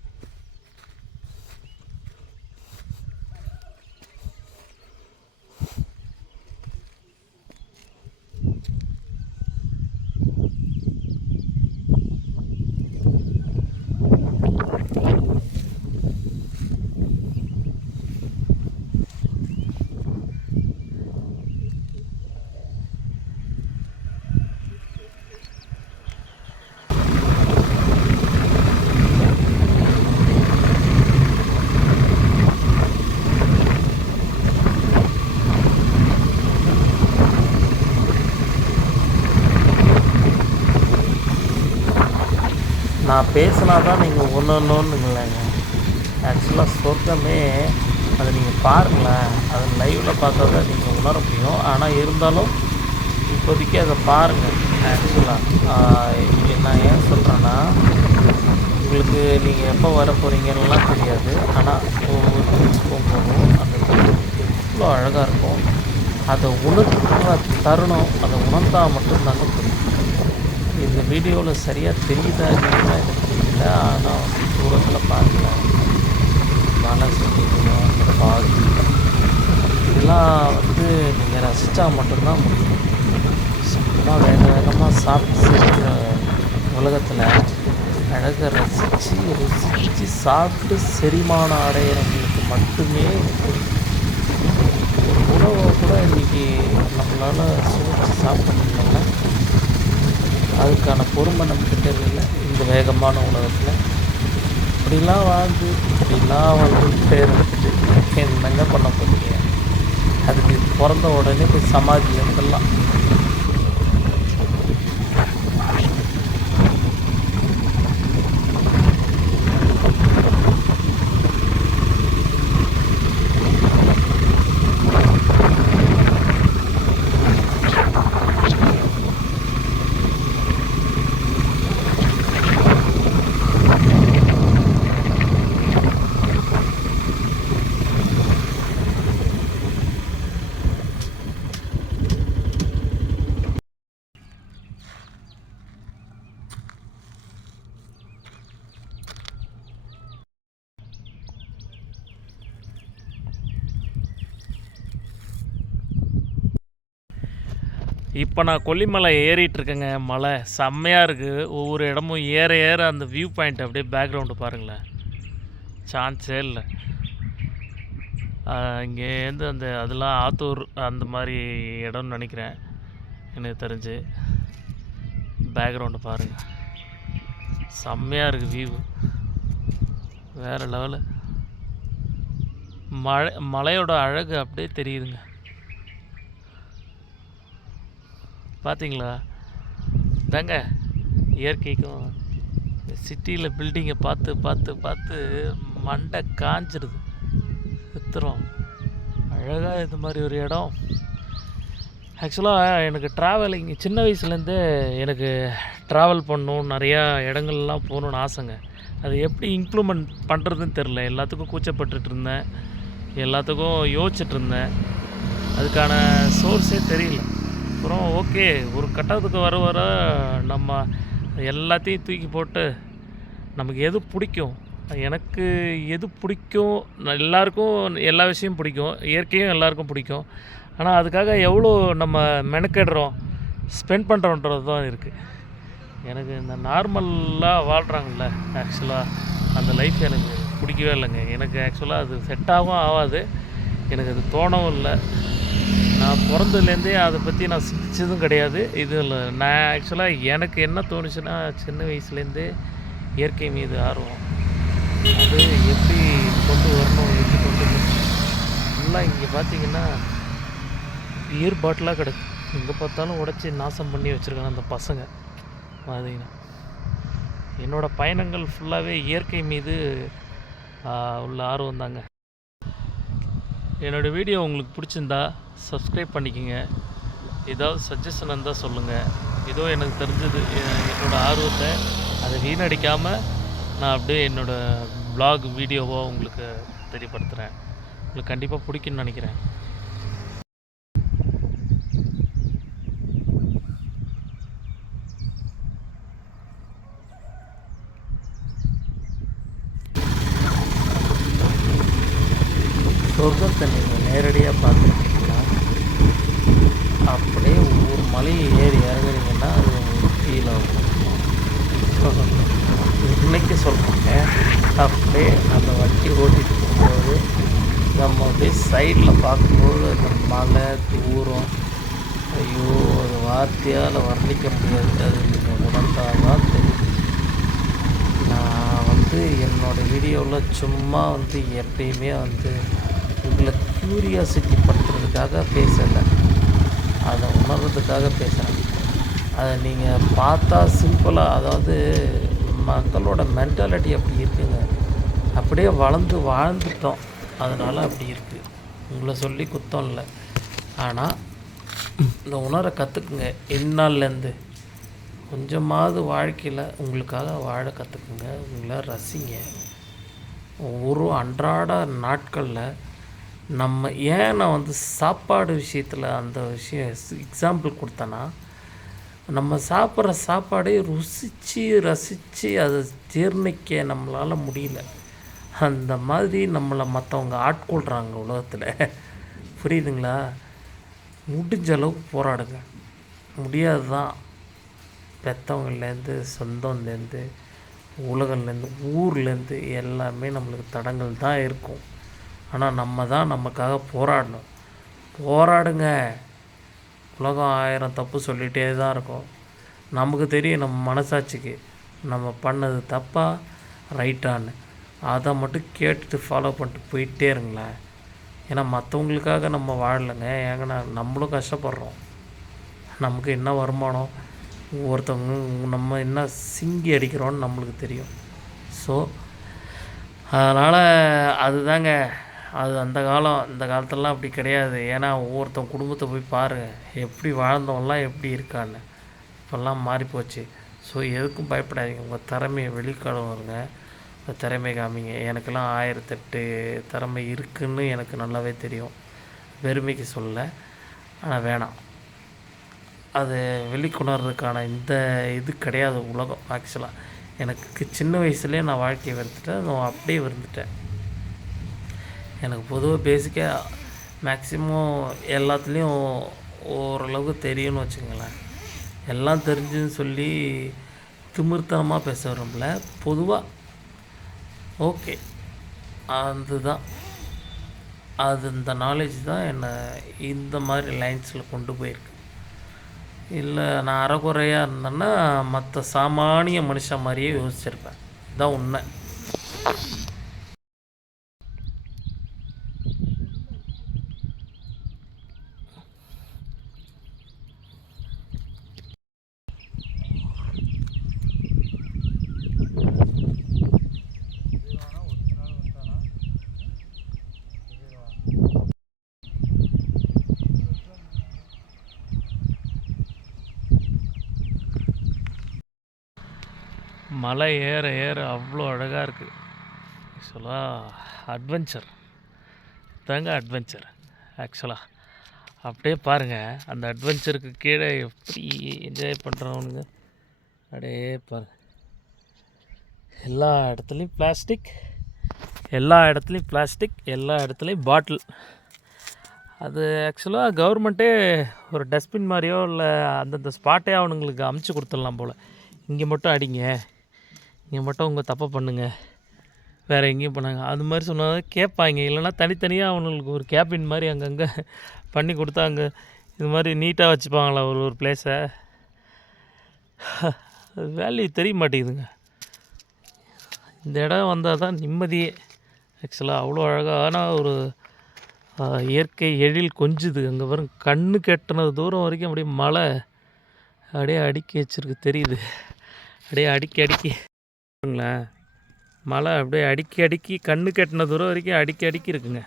நான் பேசினா தான் நீங்கள் ஒன்றுன்னுங்களேங்க. ஆக்சுவலாக சொர்க்கமே அதை நீங்கள் பாருங்களேன். அது லைவில் பார்த்தா தான் நீங்கள் உணர முடியும். ஆனால் இருந்தாலும் இப்போதைக்கு அதை பாருங்கள். ஆக்சுவலாக நான் ஏன் சொல்கிறேன்னா, உங்களுக்கு நீங்கள் எப்போ வர போகிறீங்கன்னெலாம் தெரியாது. ஆனால் ஒவ்வொரு பீச் போகும்போதும் அந்த எவ்வளோ அழகாக இருக்கும். அதை உணர்த்துற தருணம், அதை உணர்ந்தால் மட்டும்தாங்க புரியும். இந்த வீடியோவில் சரியாக தெரியுதா இல்லைன்னா எனக்கு தெரியல. ஆனால் வந்து தூரத்தில் பார்க்கல, மலை சுற்றிக்கணும், அந்த பாதி இதெல்லாம் வந்து நீங்கள் ரசித்தா மட்டும்தான் முடியும். சும்மா வேக வேகமாக சாப்பிட்டு செய்கிற உலகத்தில் அழகை ருசித்து சாப்பிட்டு செரிமானம் அடையிறவங்களுக்கு மட்டுமே தெரியும். ஒரு உணவை கூட இன்றைக்கி நம்மளால் சுவைச்சு சாப்பிட முடியலன்னா அதுக்கான பொறுமை நம்மக்கிட்ட இல்லை. இந்த வேகமான உலகத்தில் இப்படிலாம் வாழ்ந்து இப்படிலாம் வந்துட்டு இருந்துட்டு என்னங்க பண்ண போகிறீங்க? அதுக்கு பிறந்த உடனே போய் சமாதி இருந்துடலாம். இப்போ நான் கொல்லிமலை ஏறிட்டுருக்கேங்க. மலை செம்மையாக இருக்குது. ஒவ்வொரு இடமும் ஏற ஏற அந்த வியூ பாயிண்ட் அப்படியே பேக்ரவுண்டு பாருங்களேன், சான்ஸே இல்லை. இங்கேருந்து அந்த அதெல்லாம் ஆத்தூர் அந்த மாதிரி இடம்னு நினைக்கிறேன் எனக்கு தெரிஞ்சு. பேக்ரவுண்டு பாருங்கள், செம்மையாக இருக்குது வியூ, வேறு லெவலு. மலையோட அழகு அப்படியே தெரியுதுங்க. பார்த்தீங்களா? தாங்க இயற்கைக்கும் சிட்டியில் பில்டிங்கை பார்த்து பார்த்து பார்த்து மண்டை காஞ்சிருது, சுற்றுறோம். அழகாக இந்த மாதிரி ஒரு இடம். ஆக்சுவலாக எனக்கு ட்ராவலிங் சின்ன வயசுலேருந்தே எனக்கு ட்ராவல் பண்ணணும், நிறையா இடங்கள்லாம் போகணுன்னு ஆசைங்க. அது எப்படி இம்ப்ளிமெண்ட் பண்ணுறதுன்னு தெரில. எல்லாத்துக்கும் கூச்சப்பட்டுட்டு இருந்தேன், எல்லாத்துக்கும் யோசிச்சுட்டு இருந்தேன். அதுக்கான சோர்ஸே தெரியல. அப்புறம் ஓகே, ஒரு கட்டத்துக்கு வர வர நம்ம எல்லாத்தையும் தூக்கி போட்டு நமக்கு எது பிடிக்கும், எனக்கு எது பிடிக்கும், எல்லாருக்கும் எல்லா விஷயமும் பிடிக்கும், இயற்கையும் எல்லாருக்கும் பிடிக்கும். ஆனால் அதுக்காக எவ்வளோ நம்ம மெனக்கெடுறோம், ஸ்பெண்ட் பண்ணுறோன்றது தான் இருக்குது. எனக்கு இந்த நார்மலாக வாழ்கிறாங்கல்ல, ஆக்சுவலாக அந்த லைஃப் எனக்கு பிடிக்கவே இல்லைங்க. எனக்கு ஆக்சுவலாக அது செட்டாகவும் ஆகாது, எனக்கு அது தோணவும் இல்லை. நான் பிறந்ததுலேருந்தே அதை பற்றி நான் சிந்திச்சதும் கிடையாது. இது இல்லை, நான் ஆக்சுவலாக எனக்கு என்ன தோணுச்சுன்னா, சின்ன வயசுலேருந்தே இயற்கை மீது ஆர்வம். அது எப்படி கொண்டு வரணும், எப்படி கொண்டு ஃபுல்லாக இங்கே பார்த்திங்கன்னா பியர் பாட்டிலாக கிடக்கு, எங்கே பார்த்தாலும் உடச்சி நாசம் பண்ணி வச்சுருக்காங்க அந்த பசங்க. பார்த்தீங்கன்னா என்னோடய பயணங்கள் ஃபுல்லாகவே இயற்கை மீது உள்ள ஆர்வம் தாங்க. என்னோடய வீடியோ உங்களுக்கு பிடிச்சிருந்தா சப்ஸ்கிரைப் பண்ணிக்கோங்க. ஏதாவது சஜஷன் இருந்தால் சொல்லுங்கள். ஏதோ எனக்கு தெரிஞ்சது என்னோடய ஆர்வத்தை அதை வீணடிக்காமல் நான் அப்படியே என்னோடய வ்ளாக் வீடியோவாக உங்களுக்கு தெரியப்படுத்துகிறேன். உங்களுக்கு கண்டிப்பாக பிடிக்குன்னு நினைக்கிறேன். சொர்க்கத்தை நீங்கள் நேரடியாக பார்த்துருக்கீங்களா? அப்படியே ஒவ்வொரு மலையும் ஏறி இறங்குறீங்கன்னா அது உங்களுக்கு ஃபீல் ஆகும். இன்றைக்கி சொல்கிறாங்க, அப்படியே அந்த வண்டி ஓட்டிகிட்டு போகும்போது நம்ம அப்படியே சைடில் பார்க்கும்போது அந்த மலை தூரம், ஐயோ ஒரு வார்த்தையால் வர்ணிக்க முடியாது. அது நீங்கள் உணர்ந்தால் தான் தெரியும். நான் வந்து என்னோடய வீடியோவில் சும்மா வந்து எப்பயுமே வந்து உங்களை க்யூரியாசிட்டி படுத்துறதுக்காக பேசலை, அதை உணர்றதுக்காக பேசுகிறேன். அதை நீங்கள் பார்த்தா சிம்பிளாக, அதாவது மக்களோட மென்டாலிட்டி அப்படி இருக்குங்க. அப்படியே வாழ்ந்துட்டோம், அதனால் அப்படி இருக்குது. உங்களை சொல்லி குத்தம் இல்லை. ஆனால் இந்த உணர கற்றுக்குங்க. இந்நாள்லேருந்து கொஞ்சமாவது வாழ்க்கையில் உங்களுக்காக வாழ கற்றுக்குங்க. உங்களை ரசிங்க. ஒரு அன்றாட நாட்களில் நம்ம ஏன் நான் வந்து சாப்பாடு விஷயத்தில் அந்த விஷயம் எக்ஸாம்பிள் கொடுத்தேன்னா, நம்ம சாப்பிட்ற சாப்பாடை ரசித்து அதை ஜீர்ணிக்க நம்மளால் முடியல. அந்த மாதிரி நம்மளை மற்றவங்க ஆட்கொள்கிறாங்க உலகத்தில். புரியுதுங்களா? முடிஞ்ச அளவுக்கு போராடுங்க. முடியாது தான். பெற்றவங்கள்லேருந்து, சொந்தம்லேருந்து, உலகம்லேருந்து, ஊர்லேருந்து எல்லாமே நம்மளுக்கு தடங்கள் தான் இருக்கும். ஆனால் நம்ம தான் நமக்காக போராடணும். போராடுங்க. உலகம் 1000 தப்பு சொல்லிகிட்டே தான் இருக்கும். நமக்கு தெரியும் நம்ம மனசாட்சிக்கு நம்ம பண்ணது தப்பா ரைட்டான்னு. அதை மட்டும் கேட்டுட்டு ஃபாலோ பண்ணிட்டு போயிட்டே இருங்களேன். ஏன்னா மற்றவங்களுக்காக நம்ம வாழலைங்க. ஏங்கன்னா நம்மளும் கஷ்டப்படுறோம். நமக்கு என்ன வருமானம், ஒருத்தவங்க நம்ம என்ன சிங்கி அடிக்கிறோன்னு நம்மளுக்கு தெரியும். ஸோ அதனால் அதுதாங்க, அது அந்த காலம். இந்த காலத்துலலாம் அப்படி கிடையாது. ஏன்னா ஒவ்வொருத்தவங்க குடும்பத்தை போய் பாருங்கள், எப்படி வாழ்ந்தவங்களாம் எப்படி இருக்கான்னு. இப்போல்லாம் மாறிப்போச்சு. ஸோ எதுக்கும் பயப்படாதீங்க. உங்கள் திறமையை வெளிக்காலம் வருங்க. உங்கள் திறமை காமிங்க. எனக்கெல்லாம் 1008 திறமை இருக்குதுன்னு எனக்கு நல்லாவே தெரியும். பெருமைக்கு சொல்ல, ஆனால் வேணாம். அது வெளிக்கொணர்றதுக்கான இந்த இது கிடையாது உலகம். ஆக்சுவலாக எனக்கு சின்ன வயசுலேயே நான் வாழ்க்கையை வெறுத்துட்டேன். நான் அப்படியே வெறுத்துட்டேன். எனக்கு பொதுவாக பேசிக்காக மேக்ஸிமம் எல்லாத்துலேயும் ஓரளவுக்கு தெரியும்னு வச்சுங்களேன். எல்லாம் தெரிஞ்சுன்னு சொல்லி திமிர்த்தனமாக பேச விரும்பல. பொதுவாக ஓகே, அதுதான். அது இந்த நாலேஜ் தான் என்னை இந்த மாதிரி லைன்ஸில் கொண்டு போயிருக்கு. இல்லை நான் அறகுறையாக இருந்தேன்னா மற்ற சாமானிய மனுஷன் மாதிரியே யோசிச்சிருப்பேன். இதுதான் உண்மை. மலை ஏற ஏற அவ்வளோ அழகாக இருக்குது. ஆக்சுவலாக அட்வென்ச்சர் தாங்க, அட்வென்ச்சர். ஆக்சுவலாக அப்படியே பாருங்கள், அந்த அட்வென்ச்சருக்கு கீழே எப்படி என்ஜாய் பண்ணுறவனுங்க. அப்படியே பாருங்கள், எல்லா இடத்துலையும் பிளாஸ்டிக், எல்லா இடத்துலையும் பாட்டில். அது ஆக்சுவலாக கவர்மெண்ட்டே ஒரு டஸ்ட்பின் மாதிரியோ இல்லை அந்தந்த ஸ்பாட்டே அவனுங்களுக்கு அமுச்சு கொடுத்துடலாம் போல். இங்கே மட்டும் அடிங்க, இங்கே மட்டும் உங்கள் தப்பை பண்ணுங்க, வேறு எங்கேயும் பண்ணாங்க அது மாதிரி சொன்னால் கேட்பாங்க. இல்லைனா தனித்தனியாக அவங்களுக்கு ஒரு கேபின் மாதிரி அங்கங்கே பண்ணி கொடுத்தா அங்கே இது மாதிரி நீட்டாக வச்சுப்பாங்களா ஒரு பிளேஸை. வேல்யூ தெரிய மாட்டேங்குதுங்க. இந்த இடம் வந்தால் தான் நிம்மதியே. ஆக்சுவலாக அவ்வளோ அழகான ஒரு இயற்கை எழில் கொஞ்சுது. அங்கே வரும் கண்ணு கெட்டினது தூரம் வரைக்கும் அப்படியே மழை அப்படியே அடுக்கி வச்சுருக்கு, தெரியுது. அப்படியே அடுக்கிங்களேன், மழை அப்படியே அடுக்கி கண்ணு கெட்டின தூரம் வரைக்கும் அடுக்கி இருக்குங்க.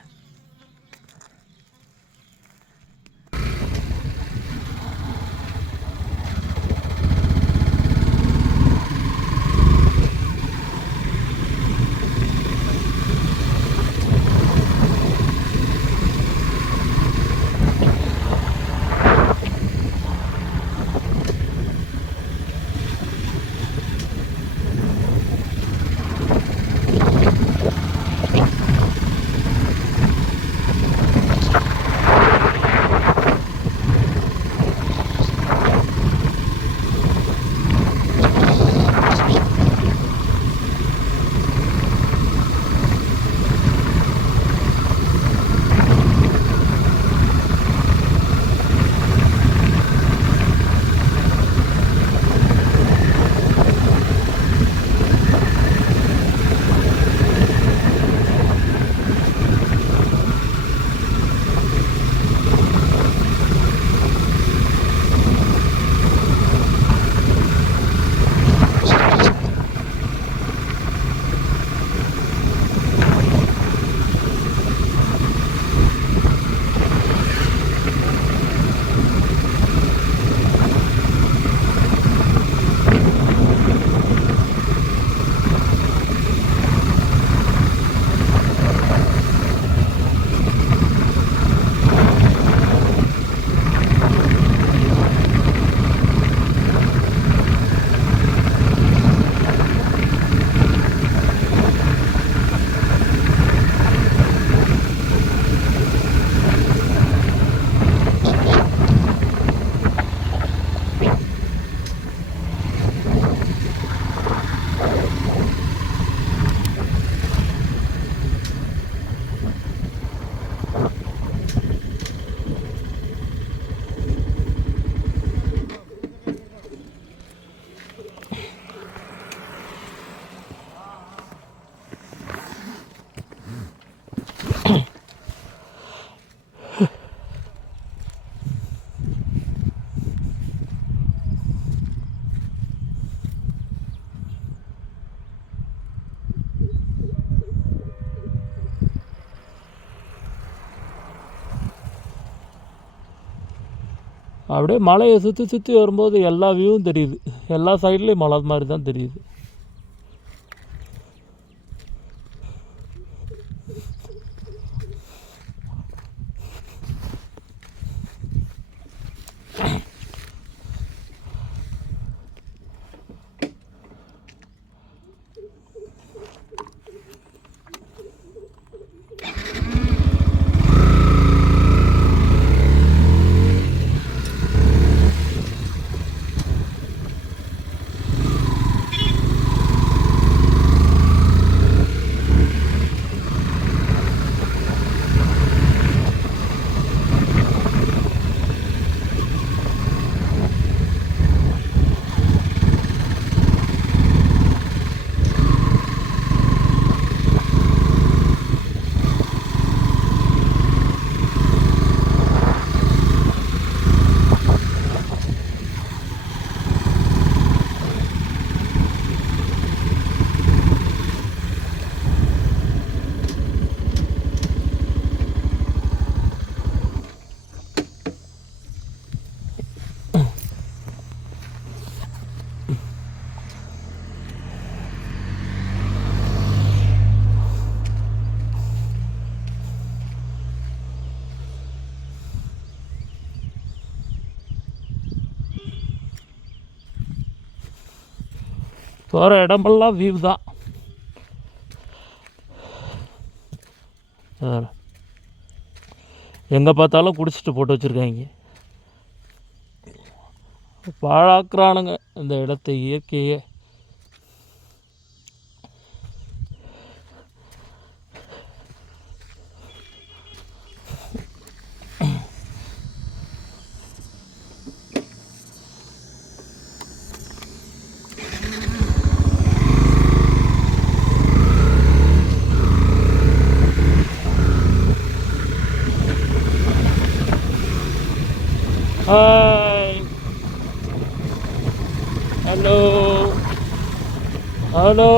அப்படியே மலையை சுற்றி சுற்றி வரும்போது எல்லா வியூவும் தெரியுது, எல்லா சைட்லேயும் மலை மாதிரி தான் தெரியுது. போகிற இடமெல்லாம் வியூ தான். எங்கே பார்த்தாலும் குடிச்சிட்டு போட்டு வச்சுருக்காங்க, பாழாக்குறானுங்க இந்த இடத்தை, இயற்கையே. Hi. Hello. Hello.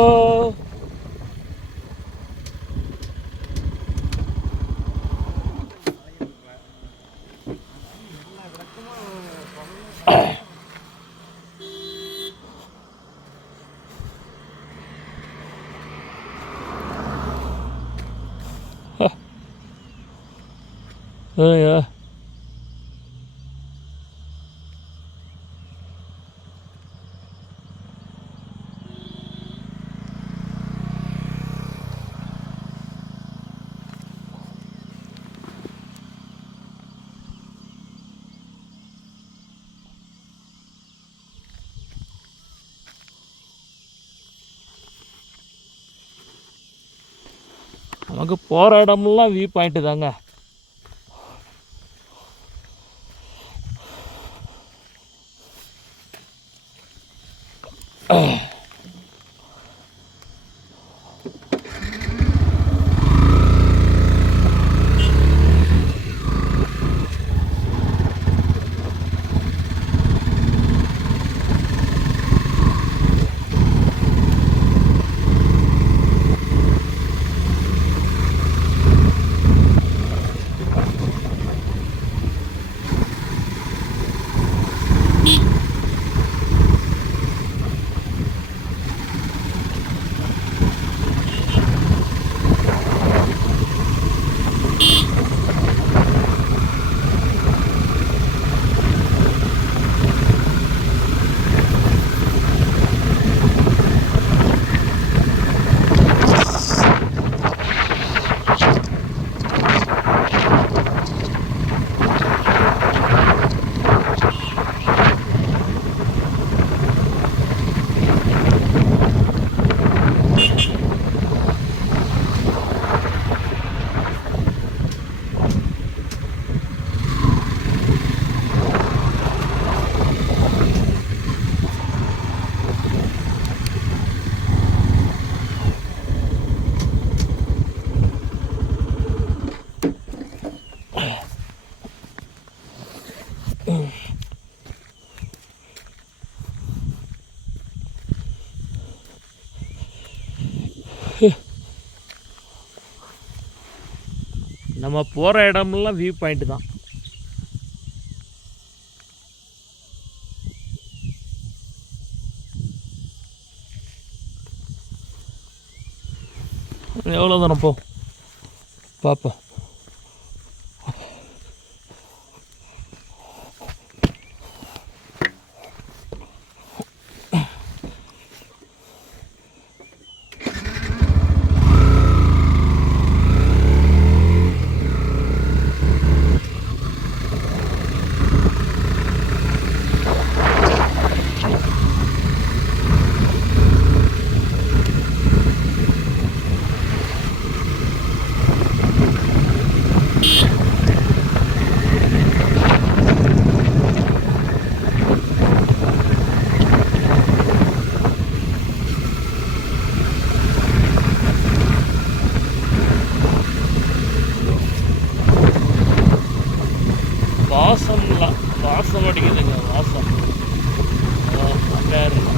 Yeah. நமக்கு போகிற இடமெல்லாம் வியூ பாயிண்ட்டு தாங்க. நம்ம போகிற இடமெல்லாம் வியூ பாயிண்ட்டு தான். எவ்வளோ தானே போ பார்ப்போம். வாசம் அடிக்குதுங்க, வாசம் அங்கே இருக்கு.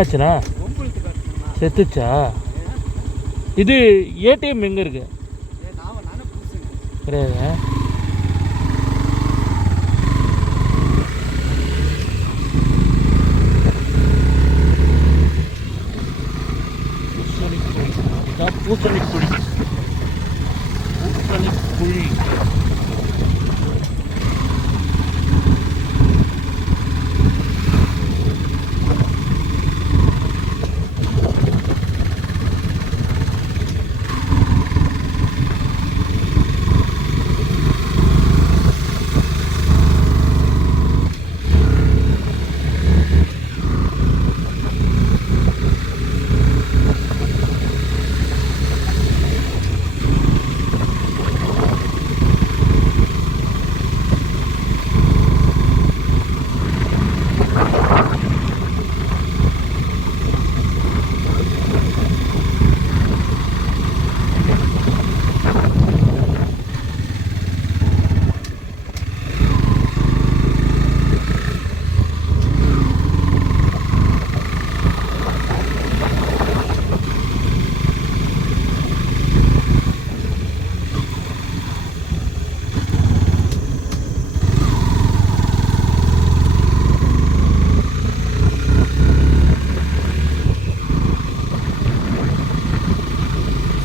ஆச்சுண்ணா? செத்துச்சா? இது ஏடிஎம் எங்கே இருக்கு? கிடையாது. பூசணிக்குழி.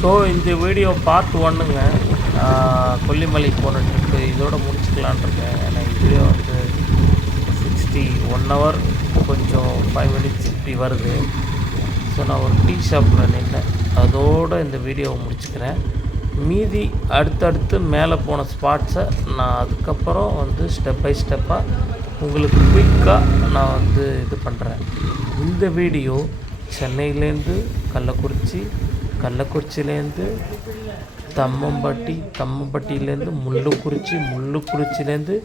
ஸோ இந்த வீடியோ பார்ட் 1ங்க. கொல்லிமலை போன ட்ரிப்பு இதோடு முடிச்சுக்கலான் இருக்கேன். ஏன்னா இதுவே வந்து 1 hour கொஞ்சம் 5 minutes இப்படி வருது. ஸோ நான் ஒரு டீ ஷாப்பில் நின்னேன். அதோடு இந்த வீடியோவை முடிச்சுக்கிறேன். மீதி அடுத்தடுத்து மேலே போன ஸ்பாட்ஸை நான் அதுக்கப்புறம் வந்து ஸ்டெப் பை ஸ்டெப்பாக உங்களுக்கு குயிக்காக நான் வந்து இது பண்ணுறேன். இந்த வீடியோ சென்னையிலேருந்து கள்ளக்குறிச்சியிலேருந்து தம்மம்பட்டியிலேருந்து முள்ளுக்குறிச்சியிலேருந்து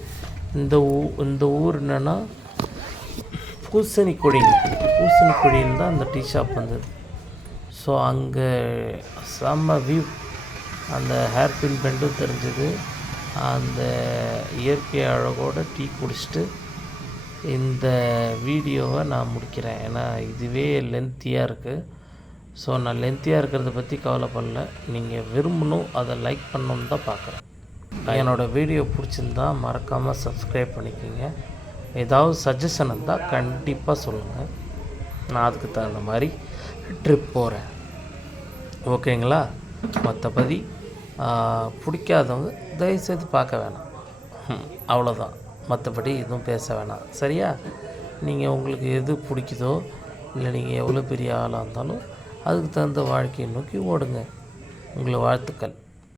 இந்த ஊர் என்னென்னா பூசணிக்குழியில் தான் அந்த டீ ஷாப் வந்தது. ஸோ அங்கே செம்ம வியூ, அந்த ஹேர்பின் பெண்டும் தெரிஞ்சது. அந்த இயற்கை அழகோடு டீ குடிச்சிட்டு இந்த வீடியோவை நான் முடிக்கிறேன். ஏன்னா இதுவே லென்த்தியாக இருக்குது. ஸோ நான் லென்த்தியாக இருக்கிறத பற்றி கவலைப்படல. நீங்கள் விரும்பணும், அதை லைக் பண்ணணுன்னு தான் பார்க்குறேன். என்னோடய வீடியோ பிடிச்சிருந்தா மறக்காமல் சப்ஸ்கிரைப் பண்ணிக்கோங்க. ஏதாவது சஜஷன் இருந்தால் கண்டிப்பாக சொல்லுங்கள். நான் அதுக்கு தகுந்த மாதிரி ட்ரிப் போகிறேன். ஓகேங்களா? மற்றபடி பிடிக்காதவங்க தயவுசெய்து பார்க்க வேணாம். அவ்வளோதான். மற்றபடி எதுவும் பேச வேணாம். சரியா? நீங்கள் உங்களுக்கு எது பிடிக்குதோ, இல்லை நீங்கள் எவ்வளோ பெரிய ஆளாக இருந்தாலும் அதுக்கு தகுந்த வாழ்க்கையை நோக்கி ஓடுங்க. உங்களை வாழ்த்துக்கள்.